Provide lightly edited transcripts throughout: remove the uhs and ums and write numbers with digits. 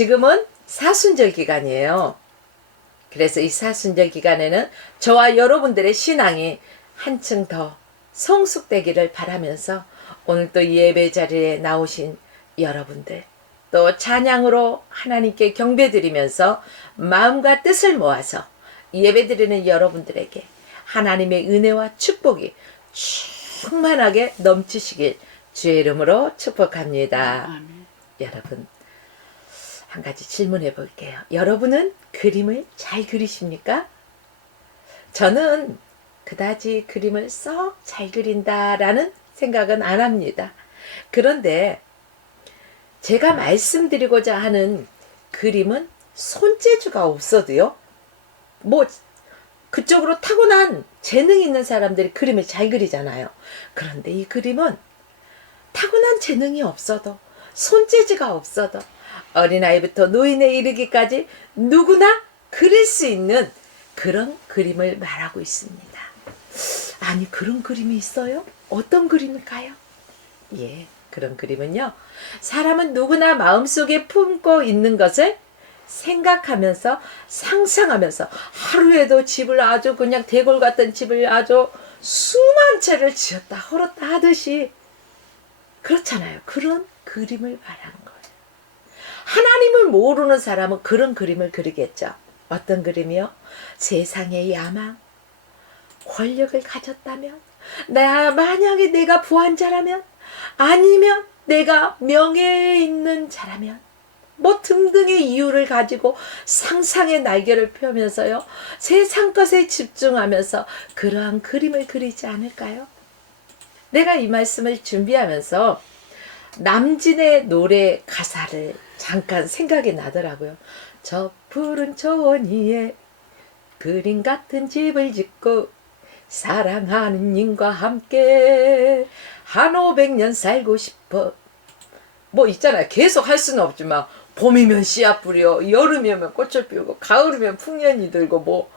지금은 사순절 기간이에요. 그래서 이 사순절 기간에는 저와 여러분들의 신앙이 한층 더 성숙되기를 바라면서 오늘 또 예배 자리에 나오신 여러분들, 또 찬양으로 하나님께 경배드리면서 마음과 뜻을 모아서 예배드리는 여러분들에게 하나님의 은혜와 축복이 충만하게 넘치시길 주의 이름으로 축복합니다. 아멘. 여러분, 한 가지 질문해 볼게요. 여러분은 그림을 잘 그리십니까? 저는 그다지 그림을 썩 잘 그린다라는 생각은 안 합니다. 그런데 제가 말씀드리고자 하는 그림은 손재주가 없어도요, 뭐 그쪽으로 타고난 재능이 있는 사람들이 그림을 잘 그리잖아요. 그런데 이 그림은 타고난 재능이 없어도, 손재주가 없어도 어린아이부터 노인에 이르기까지 누구나 그릴 수 있는 그런 그림을 말하고 있습니다. 아니, 그런 그림이 있어요? 어떤 그림일까요? 예, 그런 그림은요, 사람은 누구나 마음속에 품고 있는 것을 생각하면서 상상하면서 하루에도 집을 아주 그냥 대골 같은 집을 아주 수만 채를 지었다 헐었다 하듯이, 그렇잖아요. 그런 그림을 말하는 거예요. 하나님을 모르는 사람은 그런 그림을 그리겠죠. 어떤 그림이요? 세상의 야망, 권력을 가졌다면, 만약에 내가 부한자라면, 아니면 내가 명예에 있는 자라면, 뭐 등등의 이유를 가지고 상상의 날개를 펴면서요, 세상 것에 집중하면서 그러한 그림을 그리지 않을까요? 내가 이 말씀을 준비하면서 남진의 노래 가사를 잠깐 생각이 나더라고요. 저 푸른 초원 위에 그림 같은 집을 짓고 사랑하는 님과 함께 한 500년 살고 싶어. 뭐 있잖아요. 계속 할 수는 없지만 봄이면 씨앗 뿌려, 여름이면 꽃을 피우고, 가을이면 풍년이 들고, 뭐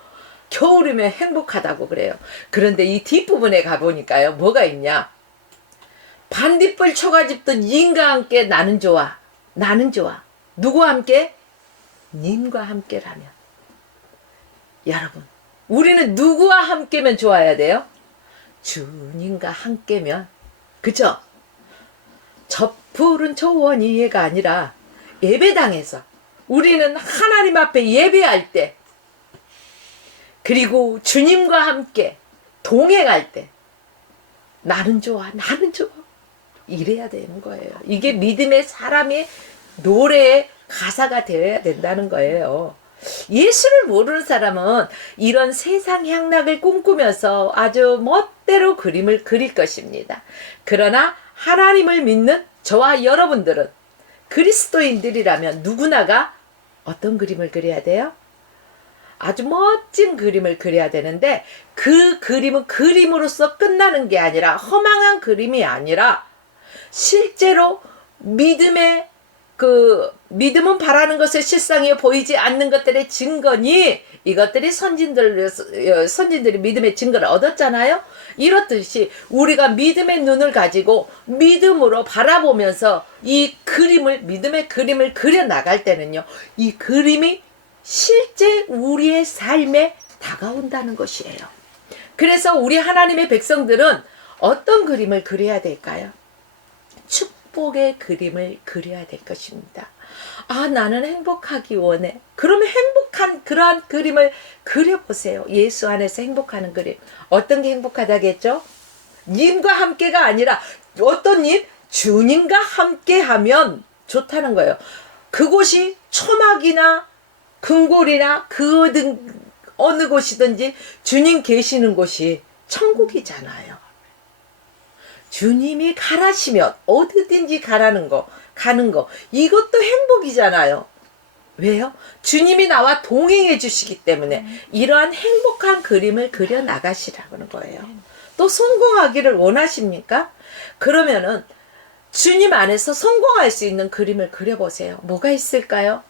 겨울이면 행복하다고 그래요. 그런데 이 뒷부분에 가보니까요, 뭐가 있냐? 반딧불 초가집던 님과 함께 나는 좋아. 나는 좋아. 누구와 함께? 님과 함께라면. 여러분, 우리는 누구와 함께면 좋아야 돼요? 주님과 함께면. 그쵸? 저 푸른 초원 위에가 아니라 예배당에서 우리는 하나님 앞에 예배할 때, 그리고 주님과 함께 동행할 때 나는 좋아, 나는 좋아, 이래야 되는 거예요. 이게 믿음의 사람의 노래의 가사가 되어야 된다는 거예요. 예수를 모르는 사람은 이런 세상 향락을 꿈꾸면서 아주 멋대로 그림을 그릴 것입니다. 그러나 하나님을 믿는 저와 여러분들은, 그리스도인들이라면 누구나가 어떤 그림을 그려야 돼요? 아주 멋진 그림을 그려야 되는데, 그 그림은 그림으로서 끝나는 게 아니라, 허망한 그림이 아니라 실제로 믿음의 믿음은 바라는 것의 실상이요 보이지 않는 것들의 증거니, 이것들이 선진들이 믿음의 증거를 얻었잖아요. 이렇듯이 우리가 믿음의 눈을 가지고 믿음으로 바라보면서 이 그림을, 믿음의 그림을 그려 나갈 때는요, 이 그림이 실제 우리의 삶에 다가온다는 것이에요. 그래서 우리 하나님의 백성들은 어떤 그림을 그려야 될까요? 축복의 그림을 그려야 될 것입니다. 아, 나는 행복하기 원해. 그러면 행복한 그러한 그림을 그려보세요. 예수 안에서 행복하는 그림. 어떤 게 행복하다겠죠? 님과 함께가 아니라 어떤 님? 주님과 함께하면 좋다는 거예요. 그곳이 초막이나 궁궐이나 어느 곳이든지 주님 계시는 곳이 천국이잖아요. 주님이 가라시면 어디든지 가는 거, 이것도 행복이잖아요. 왜요? 주님이 나와 동행해 주시기 때문에 이러한 행복한 그림을 그려 나가시라는 거예요. 또 성공하기를 원하십니까? 그러면은 주님 안에서 성공할 수 있는 그림을 그려보세요. 뭐가 있을까요?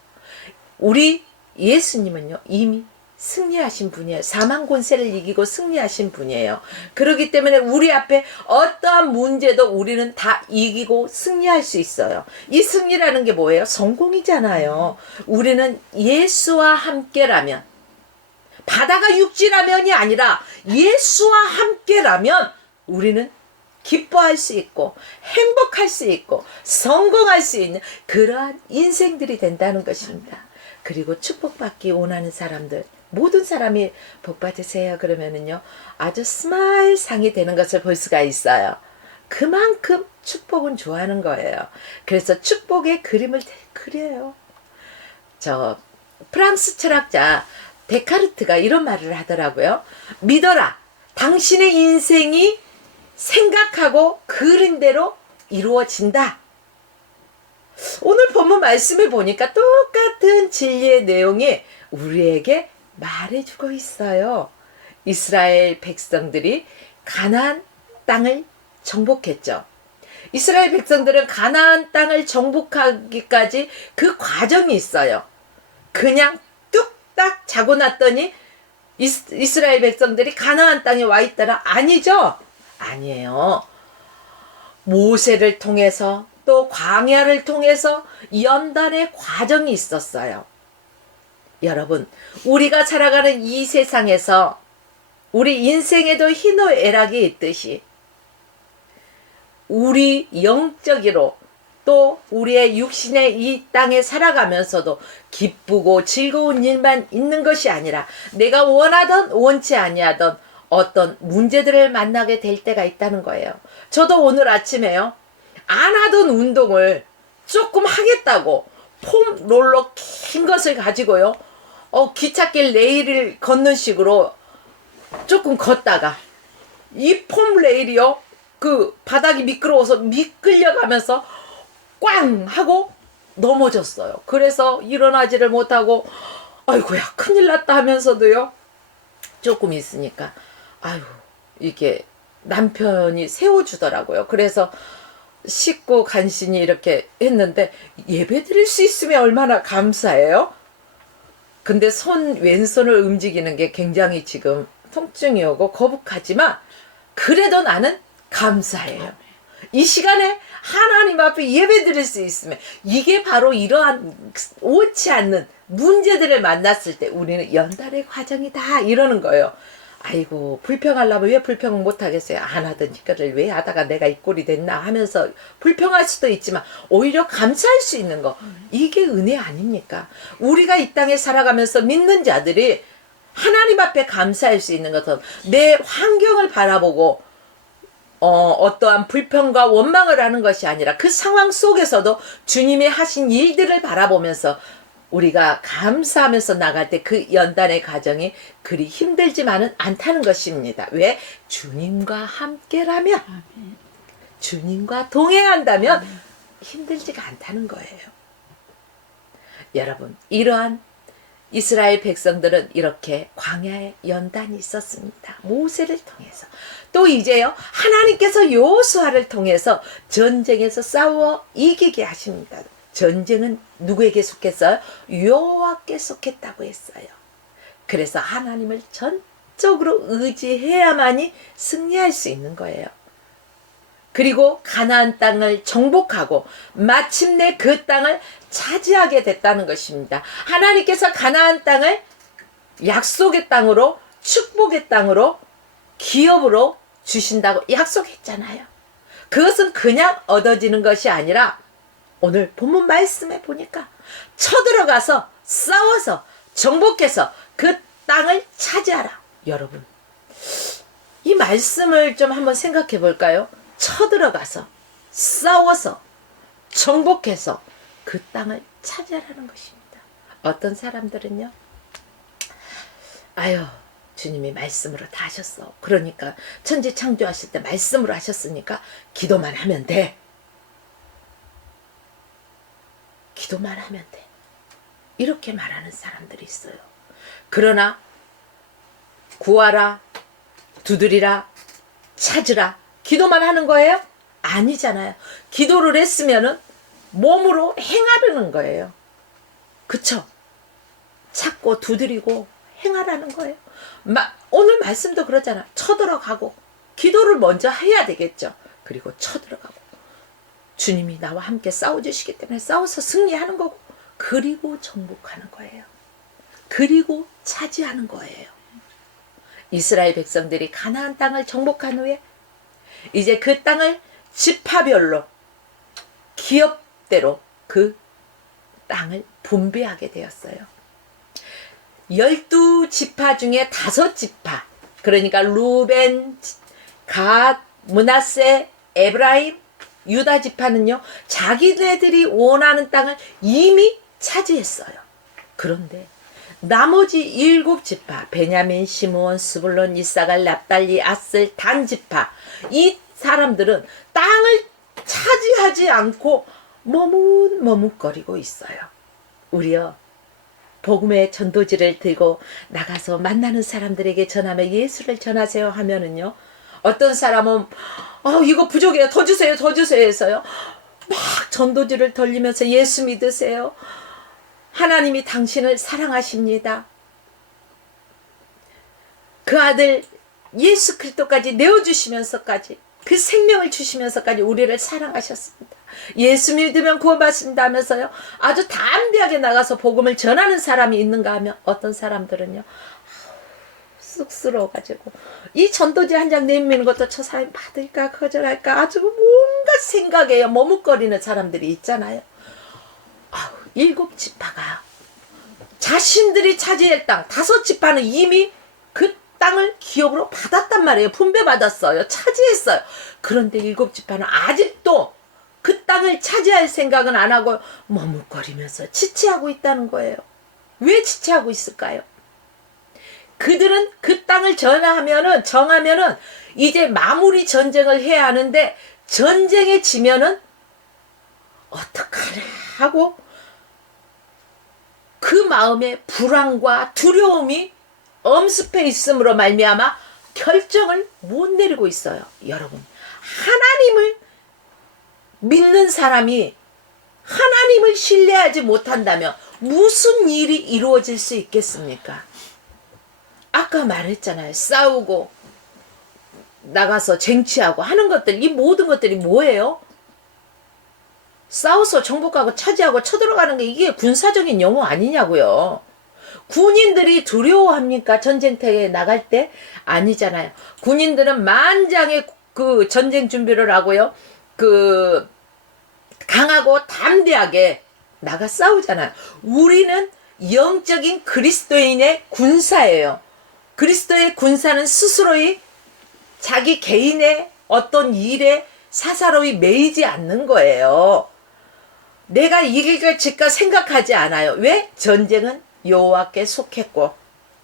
우리 예수님은요, 이미 승리하신 분이에요. 사망 권세를 이기고 승리하신 분이에요. 그렇기 때문에 우리 앞에 어떠한 문제도 우리는 다 이기고 승리할 수 있어요. 이 승리라는 게 뭐예요? 성공이잖아요. 우리는 예수와 함께라면, 바다가 육지라면이 아니라 예수와 함께라면 우리는 기뻐할 수 있고 행복할 수 있고 성공할 수 있는 그러한 인생들이 된다는 것입니다. 그리고 축복받기 원하는 사람들, 모든 사람이 복 받으세요 그러면은요 아주 스마일 상이 되는 것을 볼 수가 있어요. 그만큼 축복은 좋아하는 거예요. 그래서 축복의 그림을 그려요. 저 프랑스 철학자 데카르트가 이런 말을 하더라고요. 믿어라. 당신의 인생이 생각하고 그린 대로 이루어진다. 오늘 본문 말씀을 보니까 똑같은 진리의 내용이 우리에게 말해주고 있어요. 이스라엘 백성들이 가나안 땅을 정복했죠. 이스라엘 백성들은 가나안 땅을 정복하기까지 그 과정이 있어요. 그냥 뚝딱 자고 났더니 이스라엘 백성들이 가나안 땅에 와 있더라? 아니죠. 아니에요. 모세를 통해서 또 광야를 통해서 연단의 과정이 있었어요. 여러분, 우리가 살아가는 이 세상에서 우리 인생에도 희노애락이 있듯이 우리 영적으로 또 우리의 육신의 이 땅에 살아가면서도 기쁘고 즐거운 일만 있는 것이 아니라 내가 원하던 원치 아니하던 어떤 문제들을 만나게 될 때가 있다는 거예요. 저도 오늘 아침에요. 안 하던 운동을 조금 하겠다고 폼 롤러 긴 것을 가지고요. 기찻길 레일을 걷는 식으로 조금 걷다가 이 폼 레일이요. 그 바닥이 미끄러워서 미끌려가면서 꽝 하고 넘어졌어요. 그래서 일어나지를 못하고 아이고야 큰일 났다 하면서도요. 조금 있으니까 아유 이게 남편이 세워주더라고요. 그래서 씻고 간신히 이렇게 했는데 예배 드릴 수 있으면 얼마나 감사해요. 근데 왼손을 움직이는 게 굉장히 지금 통증이 오고 거북하지만 그래도 나는 감사해요. 이 시간에 하나님 앞에 예배 드릴 수 있으면 이게 바로 이러한 옳지 않는 문제들을 만났을 때 우리는 연단의 과정이다 이러는 거예요. 아이고 불평하려면 왜 불평을 못하겠어요. 안 하던 이거를 왜 하다가 내가 이 꼴이 됐나 하면서 불평할 수도 있지만 오히려 감사할 수 있는 거 이게 은혜 아닙니까? 우리가 이 땅에 살아가면서 믿는 자들이 하나님 앞에 감사할 수 있는 것은 내 환경을 바라보고 어떠한 불평과 원망을 하는 것이 아니라 그 상황 속에서도 주님이 하신 일들을 바라보면서 우리가 감사하면서 나갈 때 그 연단의 과정이 그리 힘들지만은 않다는 것입니다. 왜? 주님과 함께라면, 주님과 동행한다면 힘들지가 않다는 거예요. 여러분, 이러한 이스라엘 백성들은 이렇게 광야에 연단이 있었습니다. 모세를 통해서. 또 이제요, 하나님께서 여호수아를 통해서 전쟁에서 싸워 이기게 하십니다. 전쟁은 누구에게 속했어요? 여호와께 속했다고 했어요. 그래서 하나님을 전적으로 의지해야만이 승리할 수 있는 거예요. 그리고 가나안 땅을 정복하고 마침내 그 땅을 차지하게 됐다는 것입니다. 하나님께서 가나안 땅을 약속의 땅으로 축복의 땅으로 기업으로 주신다고 약속했잖아요. 그것은 그냥 얻어지는 것이 아니라 오늘 본문 말씀에 보니까 쳐들어가서 싸워서 정복해서 그 땅을 차지하라. 여러분 이 말씀을 좀 한번 생각해 볼까요? 쳐들어가서 싸워서 정복해서 그 땅을 차지하라는 것입니다. 어떤 사람들은요, 아유 주님이 말씀으로 다 하셨어. 그러니까 천지 창조하실 때 말씀으로 하셨으니까 기도만 하면 돼. 기도만 하면 돼. 이렇게 말하는 사람들이 있어요. 그러나 구하라, 두드리라, 찾으라 기도만 하는 거예요? 아니잖아요. 기도를 했으면은 몸으로 행하려는 거예요. 그쵸? 찾고 두드리고 행하라는 거예요. 오늘 말씀도 그러잖아. 쳐들어가고 기도를 먼저 해야 되겠죠. 그리고 쳐들어가고 주님이 나와 함께 싸워주시기 때문에 싸워서 승리하는 거고, 그리고 정복하는 거예요. 그리고 차지하는 거예요. 이스라엘 백성들이 가나안 땅을 정복한 후에 이제 그 땅을 지파별로 기업대로 그 땅을 분배하게 되었어요. 12지파 중에 5지파, 그러니까 루벤, 갓, 므낫세, 에브라임, 유다 지파는요, 자기네들이 원하는 땅을 이미 차지했어요. 그런데 나머지 7지파, 베냐민, 시므온, 스불론, 이사갈, 납달리, 아슬, 단 지파, 이 사람들은 땅을 차지하지 않고 머뭇머뭇거리고 있어요. 우리요, 복음의 전도지를 들고 나가서 만나는 사람들에게 전하며 예수를 전하세요 하면은요, 어떤 사람은 이거 부족해요, 더 주세요, 더 주세요 해서요 막 전도지를 돌리면서 예수 믿으세요, 하나님이 당신을 사랑하십니다, 그 아들 예수 그리스도까지 내어주시면서까지, 그 생명을 주시면서까지 우리를 사랑하셨습니다, 예수 믿으면 구원받습니다 하면서요 아주 담대하게 나가서 복음을 전하는 사람이 있는가 하면, 어떤 사람들은요 쑥스러워가지고 이 전도지 한 장 내미는 것도 저 사람이 받을까 거절할까 아주 뭔가 생각에요 머뭇거리는 사람들이 있잖아요. 7지파가 자신들이 차지할 땅, 5지파는 이미 그 땅을 기업으로 받았단 말이에요. 분배받았어요. 차지했어요. 그런데 7지파는 아직도 그 땅을 차지할 생각은 안 하고 머뭇거리면서 지체하고 있다는 거예요. 왜 지체하고 있을까요? 그들은 그 땅을 정하면은 이제 마무리 전쟁을 해야 하는데, 전쟁에 지면은 어떡하나 하고 그 마음에 불안과 두려움이 엄습해 있음으로 말미암아 결정을 못 내리고 있어요. 여러분, 하나님을 믿는 사람이 하나님을 신뢰하지 못한다면 무슨 일이 이루어질 수 있겠습니까? 아까 말했잖아요. 싸우고 나가서 쟁취하고 하는 것들, 이 모든 것들이 뭐예요? 싸워서 정복하고 차지하고 쳐들어가는 게 이게 군사적인 용어 아니냐고요. 군인들이 두려워합니까? 전쟁터에 나갈 때? 아니잖아요. 군인들은 만장의 그 전쟁 준비를 하고요, 그 강하고 담대하게 나가 싸우잖아요. 우리는 영적인 그리스도인의 군사예요. 그리스도의 군사는 스스로의 자기 개인의 어떤 일에 사사로이 매이지 않는 거예요. 내가 이길 것일까 생각하지 않아요. 왜? 전쟁은 여호와께 속했고,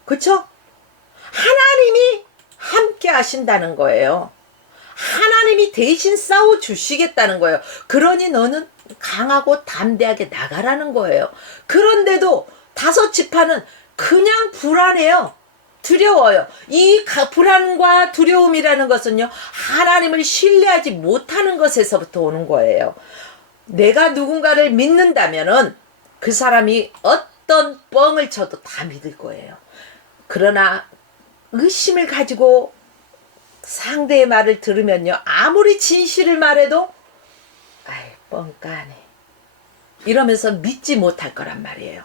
그쵸? 하나님이 함께 하신다는 거예요. 하나님이 대신 싸워주시겠다는 거예요. 그러니 너는 강하고 담대하게 나가라는 거예요. 그런데도 5지파는 그냥 불안해요. 두려워요. 이 불안과 두려움이라는 것은요, 하나님을 신뢰하지 못하는 것에서부터 오는 거예요. 내가 누군가를 믿는다면은 그 사람이 어떤 뻥을 쳐도 다 믿을 거예요. 그러나 의심을 가지고 상대의 말을 들으면요, 아무리 진실을 말해도 뻥까네 이러면서 믿지 못할 거란 말이에요.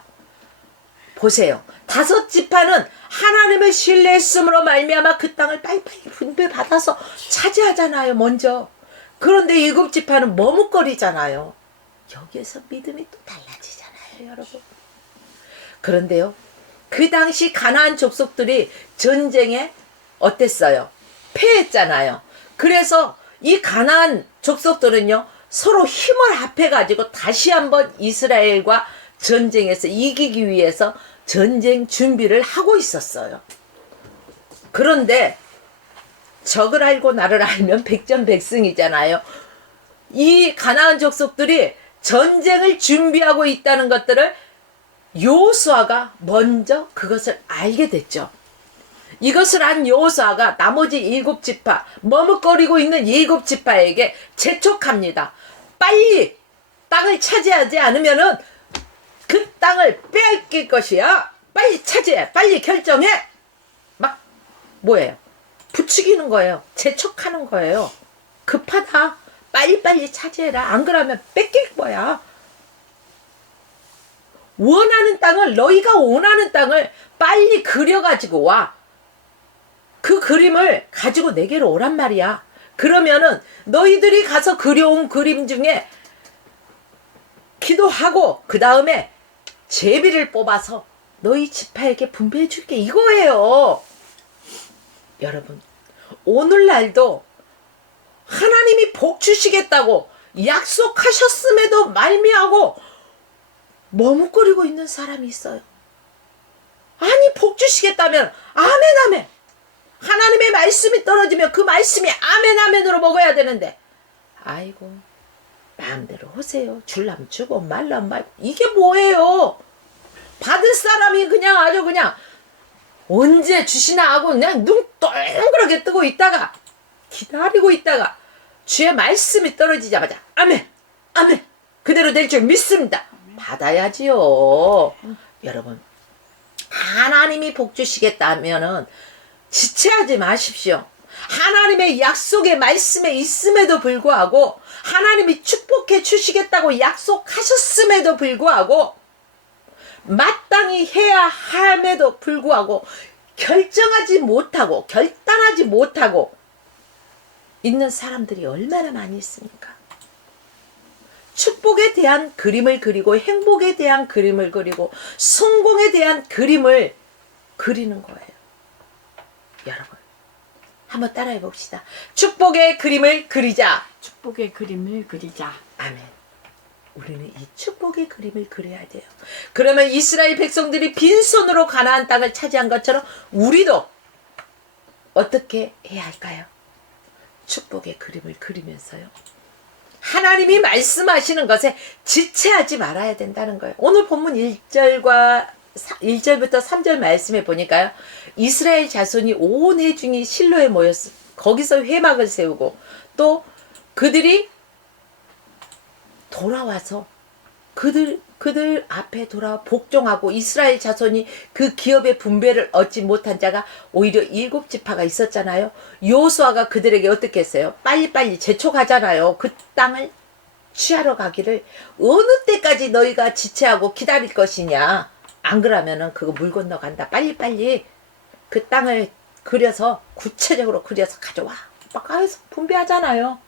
보세요. 5지파는 하나님을 신뢰했으므로 말미암아 그 땅을 빨리빨리 분배받아서 차지하잖아요, 먼저. 그런데 7지파는 머뭇거리잖아요. 여기에서 믿음이 또 달라지잖아요, 여러분. 그런데요, 그 당시 가나안 족속들이 전쟁에 어땠어요? 패했잖아요. 그래서 이 가나안 족속들은요, 서로 힘을 합해가지고 다시 한번 이스라엘과 전쟁에서 이기기 위해서 전쟁 준비를 하고 있었어요. 그런데 적을 알고 나를 알면 백전백승이잖아요. 이 가나안 족속들이 전쟁을 준비하고 있다는 것들을 여호수아가 먼저 그것을 알게 됐죠. 이것을 안 여호수아가 나머지 7지파, 머뭇거리고 있는 7지파에게 재촉합니다. 빨리 땅을 차지하지 않으면은 그 땅을 빼앗길 것이야. 빨리 차지해, 빨리 결정해. 막 뭐예요? 부추기는 거예요. 재촉하는 거예요. 급하다. 빨리빨리 차지해라. 안 그러면 뺏길 거야. 원하는 땅을, 너희가 원하는 땅을 빨리 그려가지고 와. 그 그림을 가지고 내게로 오란 말이야. 그러면은 너희들이 가서 그려온 그림 중에 기도하고 그 다음에 제비를 뽑아서 너희 지파에게 분배해 줄게, 이거예요. 여러분, 오늘날도 하나님이 복 주시겠다고 약속하셨음에도 말미하고 머뭇거리고 있는 사람이 있어요. 아니, 복 주시겠다면 아멘 아멘. 하나님의 말씀이 떨어지면 그 말씀이 아멘 아멘으로 먹어야 되는데, 아이고 마음대로 하세요. 줄라면 주고 말라면 말고, 이게 뭐예요? 받을 사람이 그냥 아주 그냥 언제 주시나 하고 그냥 눈 동그랗게 뜨고 있다가 기다리고 있다가 주의 말씀이 떨어지자마자 아멘 아멘 그대로 될 줄 믿습니다. 받아야지요. 여러분, 하나님이 복 주시겠다면은 지체하지 마십시오. 하나님의 약속의 말씀에 있음에도 불구하고, 하나님이 축복해 주시겠다고 약속하셨음에도 불구하고, 마땅히 해야 함에도 불구하고 결정하지 못하고 결단하지 못하고 있는 사람들이 얼마나 많이 있습니까? 축복에 대한 그림을 그리고 행복에 대한 그림을 그리고 성공에 대한 그림을 그리는 거예요. 여러분, 한번 따라해 봅시다. 축복의 그림을 그리자. 축복의 그림을 그리자. 아멘. 우리는 이 축복의 그림을 그려야 돼요. 그러면 이스라엘 백성들이 빈손으로 가나안 땅을 차지한 것처럼 우리도 어떻게 해야 할까요? 축복의 그림을 그리면서요, 하나님이 말씀하시는 것에 지체하지 말아야 된다는 거예요. 오늘 본문 1절부터 3절 말씀에 보니까요, 이스라엘 자손이 온 회중이 실로에 모였어. 거기서 회막을 세우고, 또 그들이 돌아와서 그들 앞에 돌아와 복종하고, 이스라엘 자손이 그 기업의 분배를 얻지 못한 자가 오히려 7지파가 있었잖아요. 여호수아가 그들에게 어떻게 했어요? 빨리빨리 재촉하잖아요. 그 땅을 취하러 가기를 어느 때까지 너희가 지체하고 기다릴 것이냐. 안 그러면은 그거 물 건너간다. 빨리빨리 그 땅을 그려서 구체적으로 그려서 가져와. 막 해서 분배하잖아요.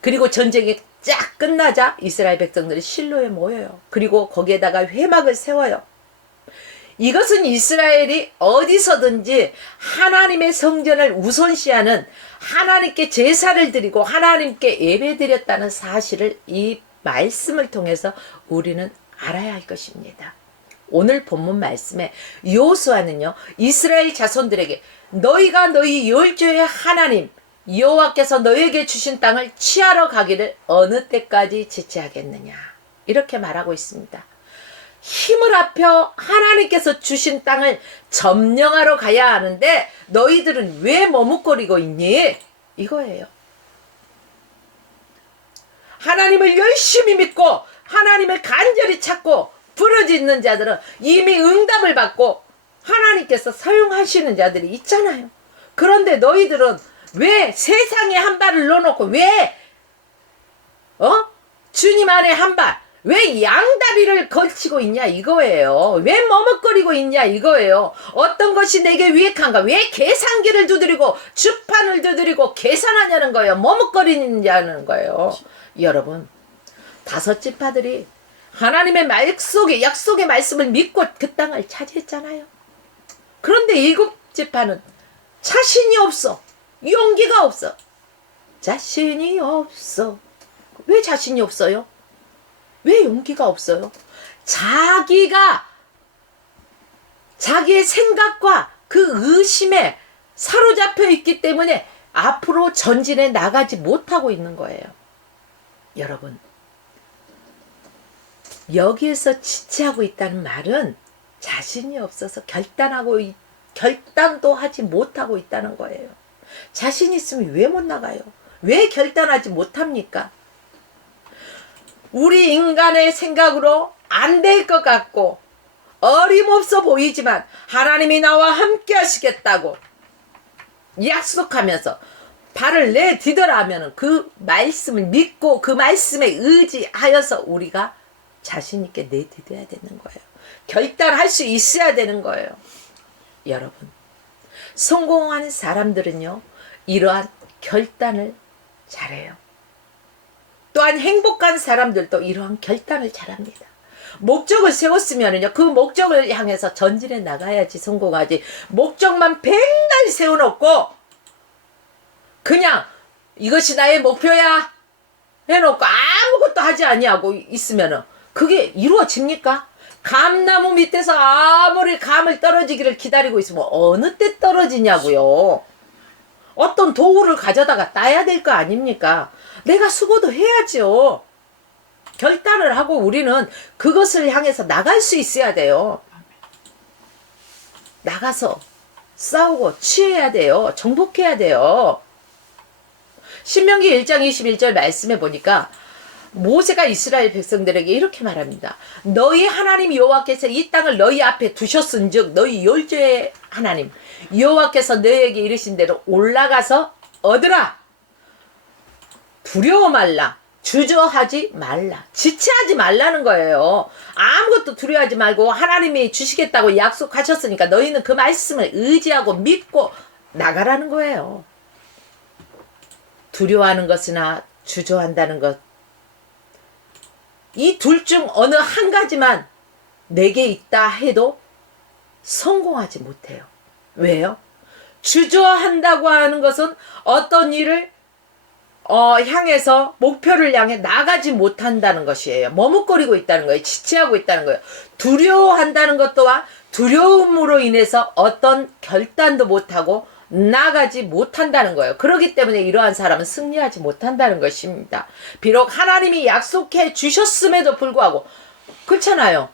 그리고 전쟁이 쫙 끝나자 이스라엘 백성들이 실로에 모여요. 그리고 거기에다가 회막을 세워요. 이것은 이스라엘이 어디서든지 하나님의 성전을 우선시하는, 하나님께 제사를 드리고 하나님께 예배드렸다는 사실을 이 말씀을 통해서 우리는 알아야 할 것입니다. 오늘 본문 말씀에 여호수아는요, 이스라엘 자손들에게 너희가 너희 열조의 하나님 여호와께서 너에게 주신 땅을 취하러 가기를 어느 때까지 지체하겠느냐, 이렇게 말하고 있습니다. 힘을 합혀 하나님께서 주신 땅을 점령하러 가야 하는데 너희들은 왜 머뭇거리고 있니? 이거예요. 하나님을 열심히 믿고 하나님을 간절히 찾고 부르짖는 자들은 이미 응답을 받고 하나님께서 사용하시는 자들이 있잖아요. 그런데 너희들은 왜 세상에 한 발을 넣어놓고 왜 주님 안에 한 발, 왜 양다리를 걸치고 있냐 이거예요. 왜 머뭇거리고 있냐 이거예요. 어떤 것이 내게 유익한가, 왜 계산기를 두드리고 주판을 두드리고 계산하냐는 거예요. 머뭇거리냐는 거예요. 여러분, 5지파들이 하나님의 약속의 말씀을 믿고 그 땅을 차지했잖아요. 그런데 7지파는 자신이 없어. 용기가 없어. 자신이 없어. 왜 자신이 없어요? 왜 용기가 없어요? 자기의 생각과 그 의심에 사로잡혀 있기 때문에 앞으로 전진해 나가지 못하고 있는 거예요. 여러분, 여기에서 지체하고 있다는 말은 자신이 없어서 결단도 하지 못하고 있다는 거예요. 자신 있으면 왜 못 나가요? 왜 결단하지 못합니까? 우리 인간의 생각으로 안 될 것 같고 어림없어 보이지만 하나님이 나와 함께 하시겠다고 약속하면서 발을 내디뎌라 하면 그 말씀을 믿고 그 말씀에 의지하여서 우리가 자신 있게 내디뎌야 되는 거예요. 결단할 수 있어야 되는 거예요. 여러분, 성공한 사람들은요, 이러한 결단을 잘해요. 또한 행복한 사람들도 이러한 결단을 잘합니다. 목적을 세웠으면요, 그 목적을 향해서 전진해 나가야지 성공하지. 목적만 백날 세워놓고 그냥 이것이 나의 목표야 해놓고 아무것도 하지 아니하고 있으면은 그게 이루어집니까? 감나무 밑에서 아무리 감을 떨어지기를 기다리고 있으면 어느 때 떨어지냐고요. 어떤 도구를 가져다가 따야 될 거 아닙니까? 내가 수고도 해야죠. 결단을 하고 우리는 그것을 향해서 나갈 수 있어야 돼요. 나가서 싸우고 취해야 돼요. 정복해야 돼요. 신명기 1장 21절 말씀해 보니까 모세가 이스라엘 백성들에게 이렇게 말합니다. 너희 하나님 여호와께서 이 땅을 너희 앞에 두셨은즉 너희 열조의 하나님 여호와께서 너희에게 이르신 대로 올라가서 얻으라. 두려워 말라. 주저하지 말라. 지체하지 말라는 거예요. 아무것도 두려워하지 말고 하나님이 주시겠다고 약속하셨으니까 너희는 그 말씀을 의지하고 믿고 나가라는 거예요. 두려워하는 것이나 주저한다는 것, 이 둘 중 어느 한 가지만 내게 있다 해도 성공하지 못해요. 왜요? 주저한다고 하는 것은 어떤 일을 향해서 목표를 향해 나가지 못한다는 것이에요. 머뭇거리고 있다는 거예요. 지체하고 있다는 거예요. 두려워한다는 것 또한 두려움으로 인해서 어떤 결단도 못하고 나가지 못한다는 거예요. 그렇기 때문에 이러한 사람은 승리하지 못한다는 것입니다. 비록 하나님이 약속해 주셨음에도 불구하고 그렇잖아요.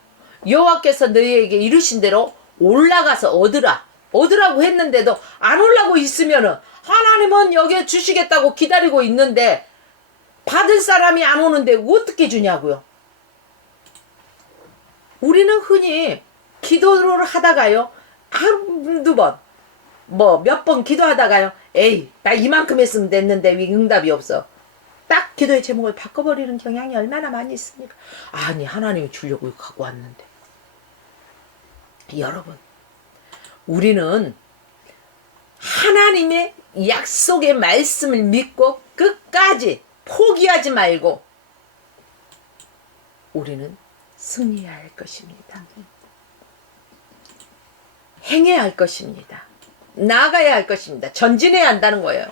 여호와께서 너희에게 이르신 대로 올라가서 얻으라고 했는데도 안 올라고 있으면은 하나님은 여기에 주시겠다고 기다리고 있는데 받을 사람이 안 오는데 어떻게 주냐고요. 우리는 흔히 기도를 하다가요, 한두 번 몇 번 기도하다가요, 에이 나 이만큼 했으면 됐는데 왜 응답이 없어. 딱 기도의 제목을 바꿔버리는 경향이 얼마나 많이 있습니까? 아니 하나님이 주려고 갖고 왔는데. 여러분, 우리는 하나님의 약속의 말씀을 믿고 끝까지 포기하지 말고 우리는 승리해야 할 것입니다. 행해야 할 것입니다. 나가야 할 것입니다. 전진해야 한다는 거예요.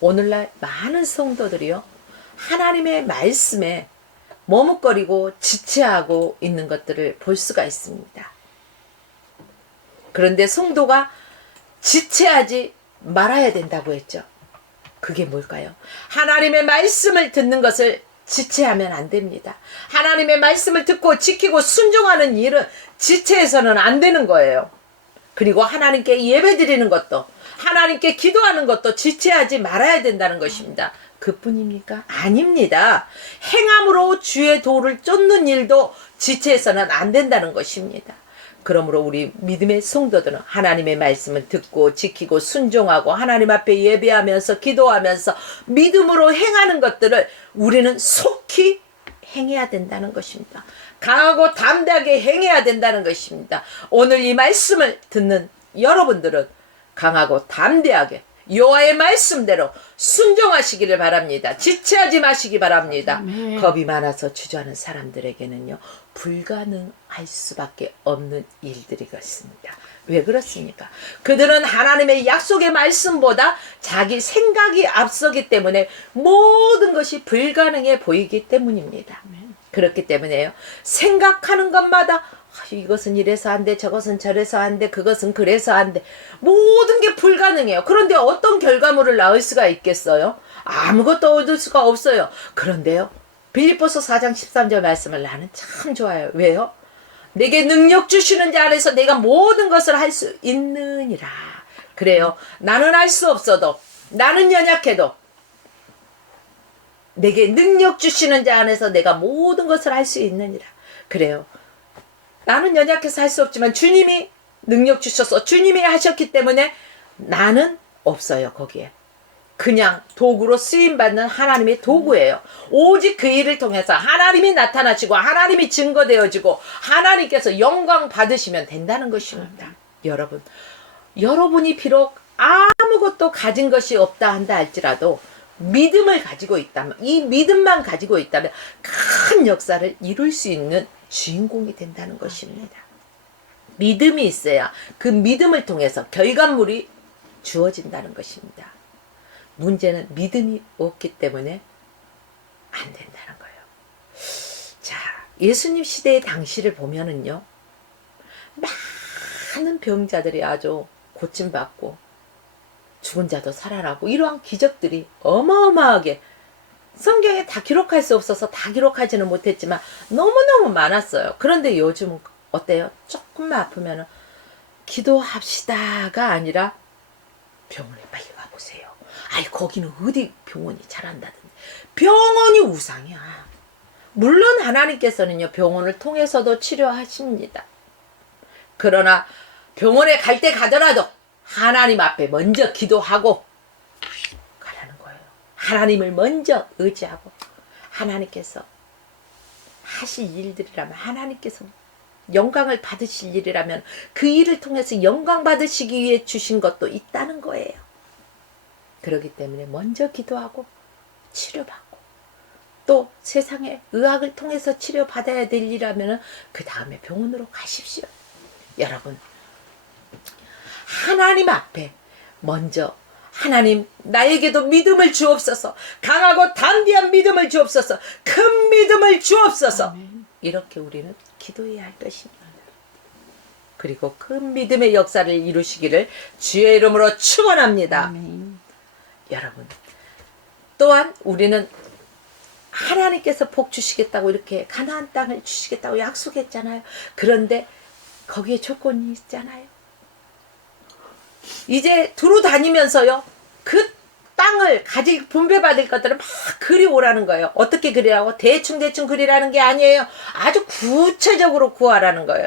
오늘날 많은 성도들이요, 하나님의 말씀에 머뭇거리고 지체하고 있는 것들을 볼 수가 있습니다. 그런데 성도가 지체하지 말아야 된다고 했죠. 그게 뭘까요? 하나님의 말씀을 듣는 것을 지체하면 안 됩니다. 하나님의 말씀을 듣고 지키고 순종하는 일은 지체해서는 안 되는 거예요. 그리고 하나님께 예배드리는 것도, 하나님께 기도하는 것도 지체하지 말아야 된다는 것입니다. 그뿐입니까? 아닙니다. 행함으로 주의 도를 쫓는 일도 지체해서는 안 된다는 것입니다. 그러므로 우리 믿음의 성도들은 하나님의 말씀을 듣고 지키고 순종하고 하나님 앞에 예배하면서 기도하면서 믿음으로 행하는 것들을 우리는 속히 행해야 된다는 것입니다. 강하고 담대하게 행해야 된다는 것입니다. 오늘 이 말씀을 듣는 여러분들은 강하고 담대하게 여호와의 말씀대로 순종하시기를 바랍니다. 지체하지 마시기 바랍니다. 아멘. 겁이 많아서 주저하는 사람들에게는요, 불가능할 수밖에 없는 일들이 그렇습니다. 왜 그렇습니까? 그들은 하나님의 약속의 말씀보다 자기 생각이 앞서기 때문에 모든 것이 불가능해 보이기 때문입니다. 그렇기 때문에요, 생각하는 것마다 이것은 이래서 안 돼, 저것은 저래서 안 돼, 그것은 그래서 안 돼, 모든 게 불가능해요. 그런데 어떤 결과물을 낳을 수가 있겠어요? 아무것도 얻을 수가 없어요. 그런데요, 빌립보서 4장 13절 말씀을 나는 참 좋아요. 왜요? 내게 능력 주시는 자 안에서 내가 모든 것을 할 수 있느니라. 그래요, 나는 할 수 없어도, 나는 연약해도 내게 능력 주시는 자 안에서 내가 모든 것을 할 수 있느니라. 그래요, 나는 연약해서 할 수 없지만 주님이 능력 주셔서 주님이 하셨기 때문에 나는 없어요. 거기에. 그냥 도구로 쓰임받는 하나님의 도구예요. 오직 그 일을 통해서 하나님이 나타나시고 하나님이 증거되어지고 하나님께서 영광 받으시면 된다는 것입니다. 여러분, 여러분이 비록 아무것도 가진 것이 없다 한다 할지라도 믿음을 가지고 있다면, 이 믿음만 가지고 있다면 큰 역사를 이룰 수 있는 주인공이 된다는 것입니다. 믿음이 있어야 그 믿음을 통해서 결과물이 주어진다는 것입니다. 문제는 믿음이 없기 때문에 안 된다는 거예요. 자, 예수님 시대의 당시를 보면은요, 많은 병자들이 아주 고침받고 죽은 자도 살아나고 이러한 기적들이 어마어마하게 성경에 다 기록할 수 없어서 다 기록하지는 못했지만 너무너무 많았어요. 그런데 요즘은 어때요? 조금만 아프면은 기도합시다가 아니라 병원에 빨리 가보세요. 아이, 거기는 어디 병원이 잘한다든지. 병원이 우상이야. 물론 하나님께서는요, 병원을 통해서도 치료하십니다. 그러나 병원에 갈 때 가더라도 하나님 앞에 먼저 기도하고 가라는 거예요. 하나님을 먼저 의지하고 하나님께서 하실 일들이라면, 하나님께서 영광을 받으실 일이라면 그 일을 통해서 영광 받으시기 위해 주신 것도 있다는 거예요. 그렇기 때문에 먼저 기도하고 치료받고 또 세상의 의학을 통해서 치료받아야 될 일이라면 그 다음에 병원으로 가십시오. 여러분, 하나님 앞에 먼저 하나님, 나에게도 믿음을 주옵소서, 강하고 담대한 믿음을 주옵소서, 큰 믿음을 주옵소서. 아멘. 이렇게 우리는 기도해야 할 것입니다. 그리고 큰 믿음의 역사를 이루시기를 주의 이름으로 축원합니다. 아멘. 여러분, 또한 우리는 하나님께서 복 주시겠다고 이렇게 가나안 땅을 주시겠다고 약속했잖아요. 그런데 거기에 조건이 있잖아요. 이제 두루 다니면서요, 그 땅을 가질 분배받을 것들을 막 그리오라는 거예요. 어떻게 그리라고? 대충 그리라는 게 아니에요. 아주 구체적으로 구하라는 거예요.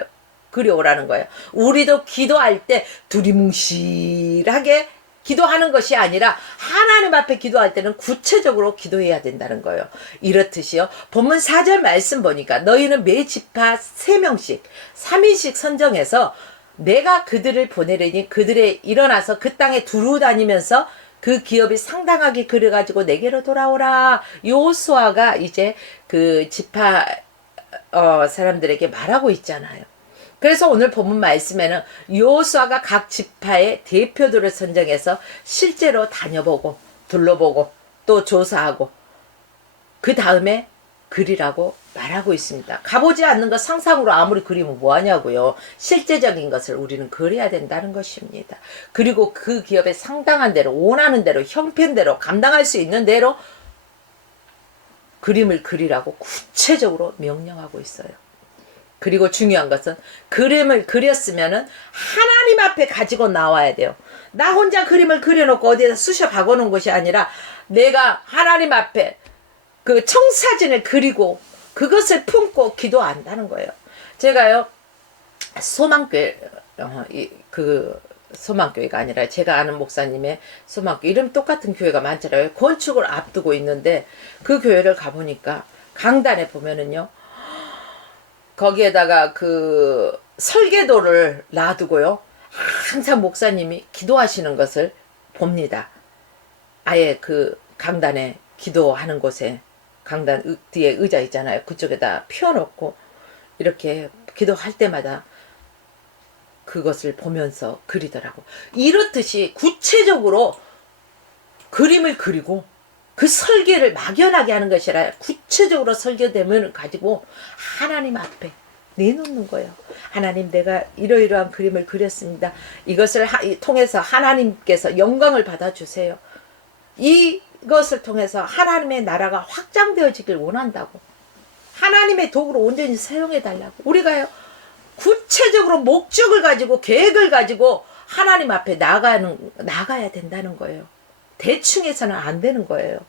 그리오라는 거예요. 우리도 기도할 때 두리뭉실하게 기도하는 것이 아니라 하나님 앞에 기도할 때는 구체적으로 기도해야 된다는 거예요. 이렇듯이요, 본문 4절 말씀 보니까 너희는 매 지파 3명씩 3인씩 선정해서 내가 그들을 보내려니 그들의 일어나서 그 땅에 두루 다니면서 그 기업이 상당하게 그려가지고 내게로 돌아오라. 요수아가 이제 그 지파 사람들에게 말하고 있잖아요. 그래서 오늘 본문 말씀에는 요수아가 각 지파의 대표들을 선정해서 실제로 다녀보고 둘러보고 또 조사하고 그 다음에 그리라고 말하고 있습니다. 가보지 않는 것 상상으로 아무리 그리면 뭐하냐고요. 실제적인 것을 우리는 그려야 된다는 것입니다. 그리고 그 기업에 상당한 대로, 원하는 대로, 형편대로, 감당할 수 있는 대로 그림을 그리라고 구체적으로 명령하고 있어요. 그리고 중요한 것은 그림을 그렸으면은 하나님 앞에 가지고 나와야 돼요. 나 혼자 그림을 그려놓고 어디에다 쑤셔 박아놓은 것이 아니라 내가 하나님 앞에 그 청사진을 그리고 그것을 품고 기도한다는 거예요. 제가요, 소망교회, 그 소망교회가 아니라 제가 아는 목사님의 소망교회, 이름 똑같은 교회가 많잖아요. 건축을 앞두고 있는데 그 교회를 가보니까 강단에 보면은요, 거기에다가 그 설계도를 놔두고요, 항상 목사님이 기도하시는 것을 봅니다. 아예 그 강단에 기도하는 곳에 강단 뒤에 의자 있잖아요. 그쪽에다 펴놓고 이렇게 기도할 때마다 그것을 보면서 그리더라고. 이렇듯이 구체적으로 그림을 그리고 그 설계를 막연하게 하는 것이 아니라 구체적으로 설계되면 가지고 하나님 앞에 내놓는 거예요. 하나님, 내가 이러이러한 그림을 그렸습니다. 이것을 통해서 하나님께서 영광을 받아주세요. 이것을 통해서 하나님의 나라가 확장되어지길 원한다고. 하나님의 도구로 온전히 사용해달라고. 우리가요, 구체적으로 목적을 가지고 계획을 가지고 하나님 앞에 나가야 된다는 거예요. 대충 해서는 안 되는 거예요.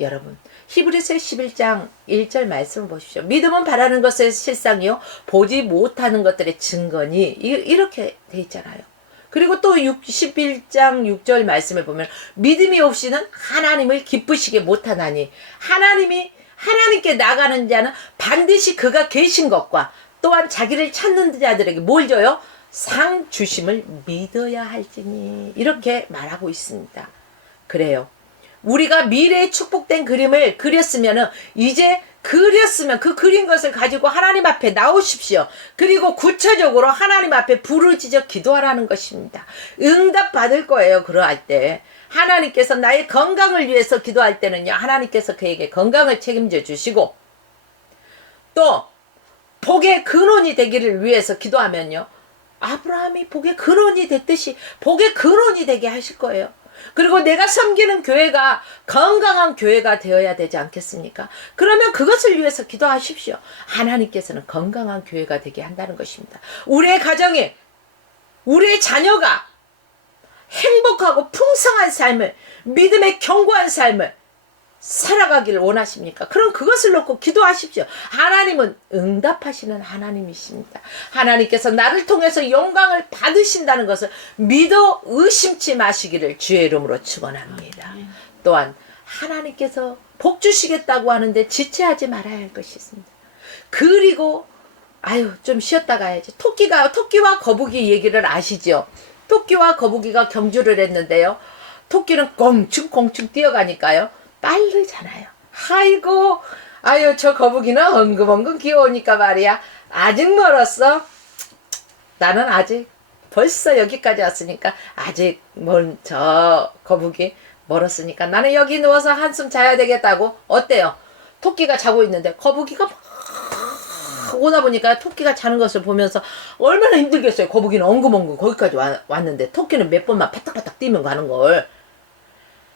여러분, 히브리서 11장 1절 말씀을 보십시오. 믿음은 바라는 것의 실상이요 보지 못하는 것들의 증거니, 이렇게 돼 있잖아요. 그리고 또 11장 6절 말씀에 보면 믿음이 없이는 하나님을 기쁘시게 못하나니, 하나님께 나가는 자는 반드시 그가 계신 것과 또한 자기를 찾는 자들에게 뭘 줘요? 상 주심을 믿어야 할지니, 이렇게 말하고 있습니다. 그래요. 우리가 미래의 축복된 그림을 그렸으면은, 이제 그렸으면 그 그린 것을 가지고 하나님 앞에 나오십시오. 그리고 구체적으로 하나님 앞에 부르짖어 기도하라는 것입니다. 응답 받을 거예요. 그러할 때 하나님께서 나의 건강을 위해서 기도할 때는요, 하나님께서 그에게 건강을 책임져 주시고, 또 복의 근원이 되기를 위해서 기도하면요, 아브라함이 복의 근원이 됐듯이 복의 근원이 되게 하실 거예요. 그리고 내가 섬기는 교회가 건강한 교회가 되어야 되지 않겠습니까? 그러면 그것을 위해서 기도하십시오. 하나님께서는 건강한 교회가 되게 한다는 것입니다. 우리의 가정이, 우리의 자녀가 행복하고 풍성한 삶을, 믿음의 견고한 삶을 살아가기를 원하십니까? 그럼 그것을 놓고 기도하십시오. 하나님은 응답하시는 하나님이십니다. 하나님께서 나를 통해서 영광을 받으신다는 것을 믿어 의심치 마시기를 주의 이름으로 축원합니다. 또한 하나님께서 복 주시겠다고 하는데 지체하지 말아야 할 것이 있습니다. 그리고 좀 쉬었다 가야지. 토끼와 거북이 얘기를 아시죠? 토끼와 거북이가 경주를 했는데요, 토끼는 꽁충꽁충 뛰어가니까요 빠르잖아요. 저 거북이는 엉금엉금 귀여우니까 말이야, 아직 멀었어. 나는 아직 벌써 여기까지 왔으니까, 아직 저 거북이 멀었으니까 나는 여기 누워서 한숨 자야 되겠다고. 어때요? 토끼가 자고 있는데 거북이가 막 오다 보니까 토끼가 자는 것을 보면서 얼마나 힘들겠어요. 거북이는 엉금엉금 거기까지 왔는데 토끼는 몇 번만 파닥파닥 뛰면 가는 걸.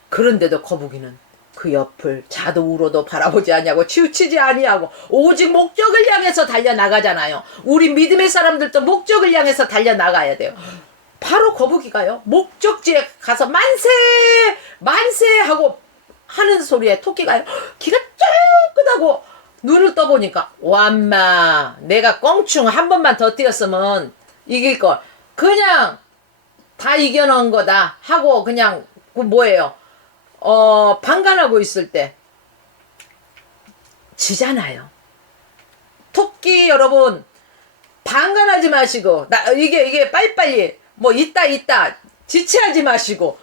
그런데도 거북이는 그 옆을 자도 우러도 바라보지 아니하고 치우치지 아니하고 오직 목적을 향해서 달려나가잖아요. 우리 믿음의 사람들도 목적을 향해서 달려나가야 돼요. 바로 거북이가요, 목적지에 가서 만세 만세 하고 하는 소리에 토끼가요, 기가 쫄긋하고 눈을 떠보니까, 완마, 내가 껑충 한 번만 더 뛰었으면 이길걸, 그냥 다 이겨놓은 거다 하고 그냥 뭐예요, 방관하고 있을 때 지잖아요. 토끼 여러분, 방관하지 마시고, 이게 빨리빨리 있다 지체하지 마시고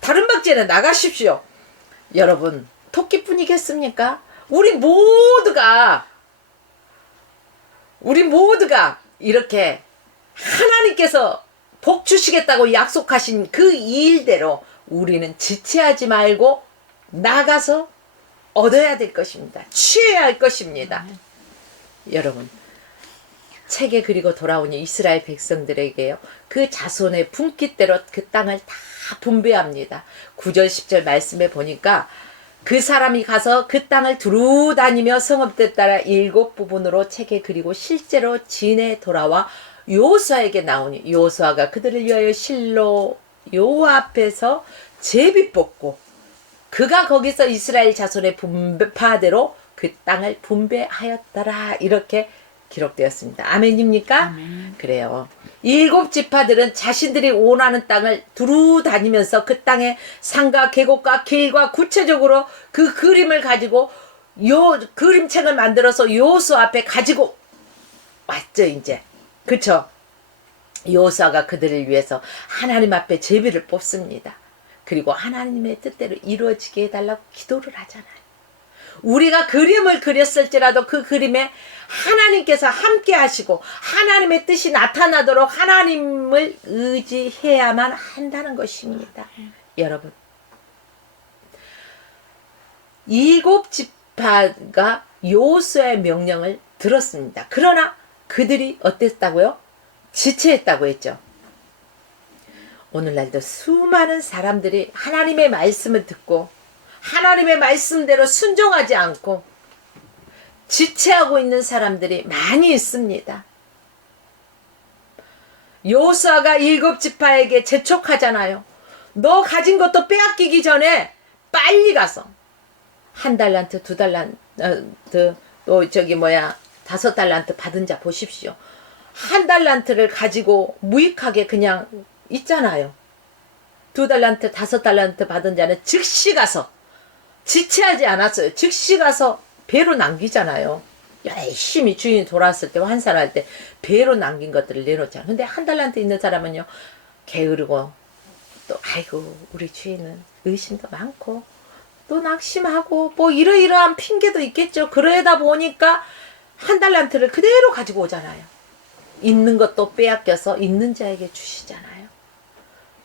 다른 박제는 나가십시오. 여러분, 토끼뿐이겠습니까? 우리 모두가 이렇게 하나님께서 복 주시겠다고 약속하신 그 일대로 우리는 지체하지 말고 나가서 얻어야 될 것입니다. 취해야 할 것입니다. 여러분, 책에 그리고 돌아오니 이스라엘 백성들에게요, 그 자손의 분깃대로 그 땅을 다 분배합니다. 9절 10절 말씀에 보니까 그 사람이 가서 그 땅을 두루 다니며 성읍들 따라 7부분으로 책에 그리고 실제로 진에 돌아와 여호수아에게 나오니, 여호수아가 그들을 위하여 실로 여호와 앞에서 제비 뽑고 그가 거기서 이스라엘 자손의 분파대로 그 땅을 분배하였더라, 이렇게 기록되었습니다. 아멘입니까? 아멘. 그래요. 7지파들은 자신들이 원하는 땅을 두루 다니면서 그 땅의 산과 계곡과 길과 구체적으로 그 그림을 가지고 그림책을 만들어서 여호수아 앞에 가지고 왔죠. 이제 그쵸? 여호수아가 그들을 위해서 하나님 앞에 제비를 뽑습니다. 그리고 하나님의 뜻대로 이루어지게 해달라고 기도를 하잖아요. 우리가 그림을 그렸을지라도 그 그림에 하나님께서 함께 하시고 하나님의 뜻이 나타나도록 하나님을 의지해야만 한다는 것입니다. 여러분, 7지파가 여호수아의 명령을 들었습니다. 그러나 그들이 어땠다고요? 지체했다고 했죠. 오늘날도 수많은 사람들이 하나님의 말씀을 듣고 하나님의 말씀대로 순종하지 않고 지체하고 있는 사람들이 많이 있습니다. 여호수아가 7지파에게 재촉하잖아요. 너 가진 것도 빼앗기기 전에 빨리 가서 1달란트, 2달란트, 또 저기 뭐야 5달란트 받은 자 보십시오. 1달란트를 가지고 무익하게 그냥 있잖아요. 2달란트, 5달란트 받은 자는 즉시 가서 지체하지 않았어요. 즉시 가서 배로 남기잖아요. 열심히 주인이 돌아왔을 때 환산할 때 배로 남긴 것들을 내놓잖아요. 근데 1달란트 있는 사람은요 게으르고 또 아이고 우리 주인은 의심도 많고 또 낙심하고 뭐 이러이러한 핑계도 있겠죠. 그러다 보니까 1달란트를 그대로 가지고 오잖아요. 있는 것도 빼앗겨서 있는 자에게 주시잖아요.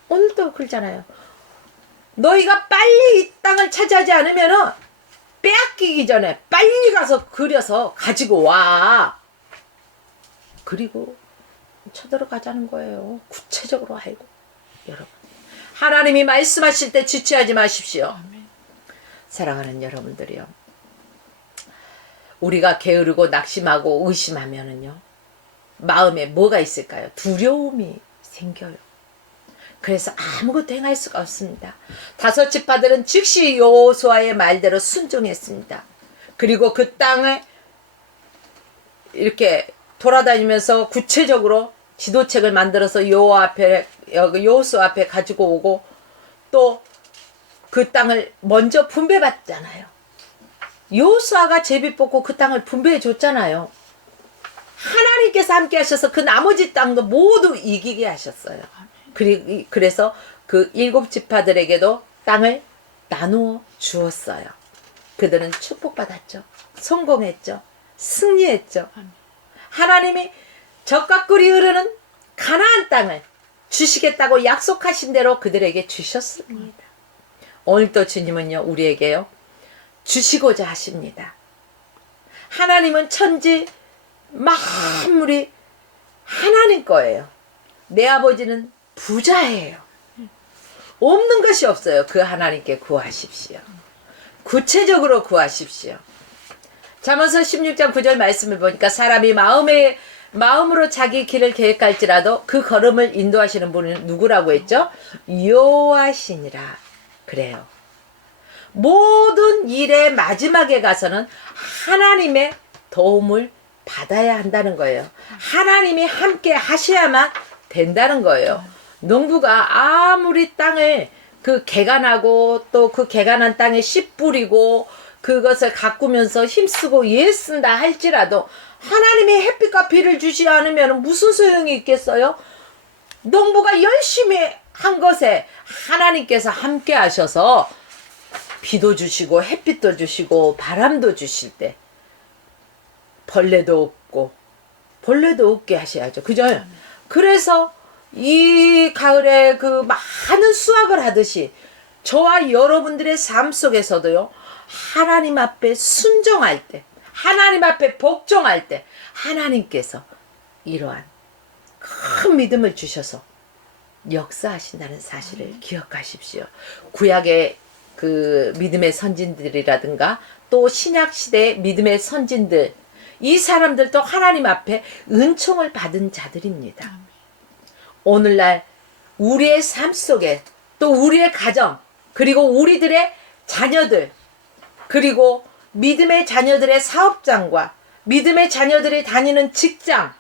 오늘도 그러잖아요. 너희가 빨리 이 땅을 차지하지 않으면은 빼앗기기 전에 빨리 가서 그려서 가지고 와. 그리고 쳐들어가자는 거예요. 구체적으로 알고. 여러분, 하나님이 말씀하실 때 지체하지 마십시오. 사랑하는 여러분들이요, 우리가 게으르고 낙심하고 의심하면은요 마음에 뭐가 있을까요? 두려움이 생겨요. 그래서 아무것도 행할 수가 없습니다. 5 지파들은 즉시 여호수아의 말대로 순종했습니다. 그리고 그 땅을 이렇게 돌아다니면서 구체적으로 지도책을 만들어서 여호수아 앞에 가지고 오고 또 그 땅을 먼저 분배받잖아요. 여호수아가 제비 뽑고 그 땅을 분배해 줬잖아요. 하나님께서 함께 하셔서 그 나머지 땅도 모두 이기게 하셨어요. 그래서 그 7 지파들에게도 땅을 나누어 주었어요. 그들은 축복받았죠. 성공했죠. 승리했죠. 하나님이 젖과 꿀이 흐르는 가나안 땅을 주시겠다고 약속하신 대로 그들에게 주셨습니다. 오늘도 주님은요 우리에게요 주시고자 하십니다. 하나님은 천지 만물이 하나님 거예요. 내 아버지는 부자예요. 없는 것이 없어요. 그 하나님께 구하십시오. 구체적으로 구하십시오. 잠언서 16장 9절 말씀을 보니까 사람이 마음으로 자기 길을 계획할지라도 그 걸음을 인도하시는 분은 누구라고 했죠? 여호와시니라. 그래요. 모든 일의 마지막에 가서는 하나님의 도움을 받아야 한다는 거예요. 하나님이 함께 하셔야만 된다는 거예요. 농부가 아무리 땅을 그 개간하고 또 그 개간한 땅에 씨 뿌리고 그것을 가꾸면서 힘쓰고 애쓴다 할지라도 하나님이 햇빛과 비를 주지 않으면 무슨 소용이 있겠어요? 농부가 열심히 한 것에 하나님께서 함께 하셔서 비도 주시고 햇빛도 주시고 바람도 주실 때 벌레도 없게 하셔야죠. 그죠? 그래서 이 가을에 그 많은 수확을 하듯이 저와 여러분들의 삶 속에서도요 하나님 앞에 순종할 때, 하나님 앞에 복종할 때 하나님께서 이러한 큰 믿음을 주셔서 역사하신다는 사실을 기억하십시오. 구약의 그 믿음의 선진들이라든가 또 신약 시대의 믿음의 선진들, 이 사람들도 하나님 앞에 은총을 받은 자들입니다. 오늘날 우리의 삶 속에 또 우리의 가정 그리고 우리들의 자녀들 그리고 믿음의 자녀들의 사업장과 믿음의 자녀들이 다니는 직장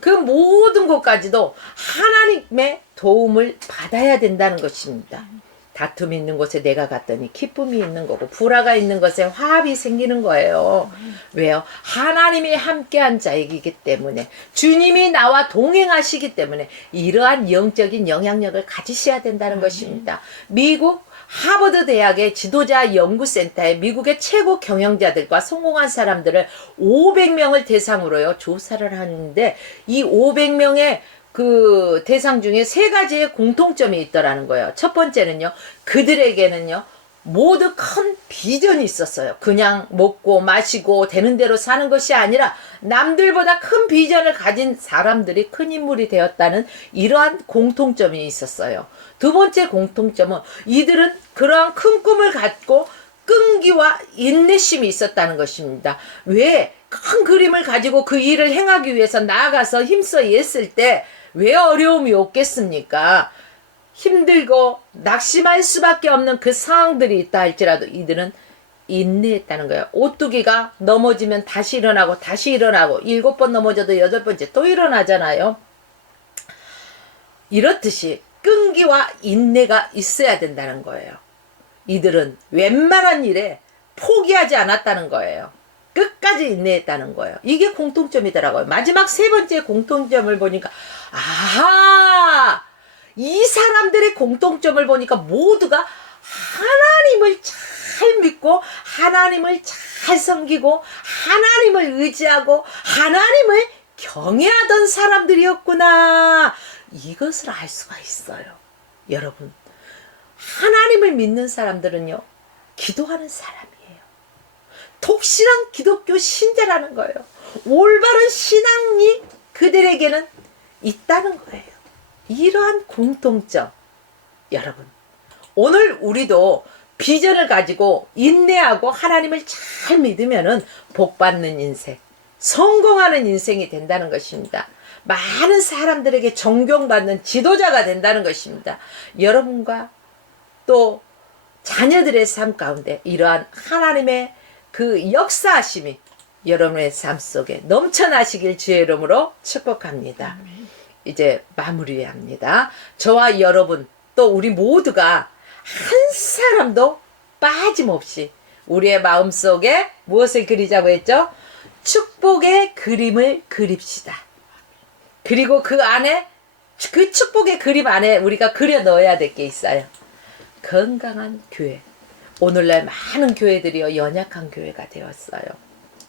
그 모든 곳까지도 하나님의 도움을 받아야 된다는 것입니다. 다툼이 있는 곳에 내가 갔더니 기쁨이 있는 거고 불화가 있는 곳에 화합이 생기는 거예요. 왜요? 하나님이 함께한 자이기 때문에 주님이 나와 동행하시기 때문에 이러한 영적인 영향력을 가지셔야 된다는 것입니다. 미국 하버드 대학의 지도자 연구센터에 미국의 최고 경영자들과 성공한 사람들을 500명을 대상으로요 조사를 하는데 이 500명의 그 대상 중에 3가지의 공통점이 있더라는 거예요. 첫 번째는요, 그들에게는요 모두 큰 비전이 있었어요. 그냥 먹고 마시고 되는 대로 사는 것이 아니라 남들보다 큰 비전을 가진 사람들이 큰 인물이 되었다는 이러한 공통점이 있었어요. 두 번째 공통점은 이들은 그러한 큰 꿈을 갖고 끈기와 인내심이 있었다는 것입니다. 왜? 큰 그림을 가지고 그 일을 행하기 위해서 나아가서 힘써 애쓸 때 왜 어려움이 없겠습니까? 힘들고 낙심할 수밖에 없는 그 상황들이 있다 할지라도 이들은 인내했다는 거예요. 오뚜기가 넘어지면 다시 일어나고 다시 일어나고 7번 넘어져도 8번째 또 일어나잖아요. 이렇듯이 끈기와 인내가 있어야 된다는 거예요. 이들은 웬만한 일에 포기하지 않았다는 거예요. 끝까지 인내했다는 거예요. 이게 공통점이더라고요. 마지막 3번째 공통점을 보니까 아하! 이 사람들의 공통점을 보니까 모두가 하나님을 잘 믿고 하나님을 잘 섬기고 하나님을 의지하고 하나님을 경외하던 사람들이었구나. 이것을 알 수가 있어요. 여러분, 하나님을 믿는 사람들은요, 기도하는 사람이에요. 독실한 기독교 신자라는 거예요. 올바른 신앙이 그들에게는 있다는 거예요. 이러한 공통점. 여러분, 오늘 우리도 비전을 가지고 인내하고 하나님을 잘 믿으면은 복받는 인생, 성공하는 인생이 된다는 것입니다. 많은 사람들에게 존경받는 지도자가 된다는 것입니다. 여러분과 또 자녀들의 삶 가운데 이러한 하나님의 그 역사하심이 여러분의 삶 속에 넘쳐나시길 주의 이름으로 축복합니다. 이제 마무리합니다. 저와 여러분 또 우리 모두가 한 사람도 빠짐없이 우리의 마음속에 무엇을 그리자고 했죠? 축복의 그림을 그립시다. 그리고 그 안에 그 축복의 그림 안에 우리가 그려 넣어야 될 게 있어요. 건강한 교회. 오늘날 많은 교회들이요 연약한 교회가 되었어요.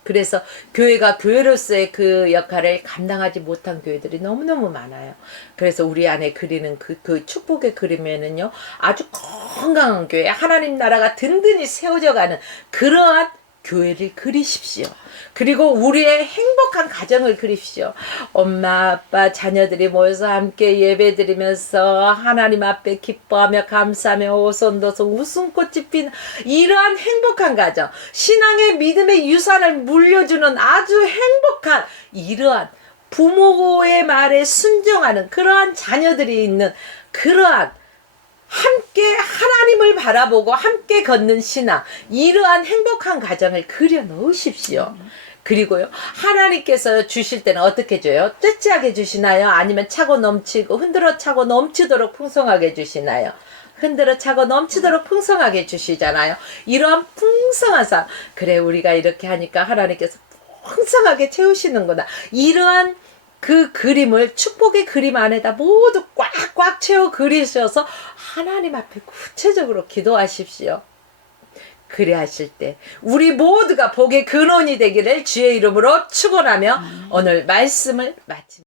그래서 교회가 교회로서의 그 역할을 감당하지 못한 교회들이 너무너무 많아요. 그래서 우리 안에 그리는 그 축복의 그림에는요 아주 건강한 교회, 하나님 나라가 든든히 세워져가는 그러한 교회를 그리십시오. 그리고 우리의 행복한 가정을 그립시오. 엄마, 아빠, 자녀들이 모여서 함께 예배드리면서 하나님 앞에 기뻐하며 감사하며 오손도손 웃음꽃이 피는 이러한 행복한 가정, 신앙의 믿음의 유산을 물려주는 아주 행복한 이러한 부모의 말에 순종하는 그러한 자녀들이 있는 그러한 함께 하나님을 바라보고 함께 걷는 신앙, 이러한 행복한 가정을 그려 넣으십시오. 그리고요, 하나님께서 주실 때는 어떻게 줘요? 째째하게 주시나요? 아니면 차고 넘치고 흔들어 차고 넘치도록 풍성하게 주시나요? 흔들어 차고 넘치도록 풍성하게 주시잖아요. 이러한 풍성한 삶, 그래 우리가 이렇게 하니까 하나님께서 풍성하게 채우시는구나. 이러한 그 그림을 축복의 그림 안에다 모두 꽉꽉 채워 그리셔서 하나님 앞에 구체적으로 기도하십시오. 그래 하실 때 우리 모두가 복의 근원이 되기를 주의 이름으로 축원하며 오늘 말씀을 마칩니다.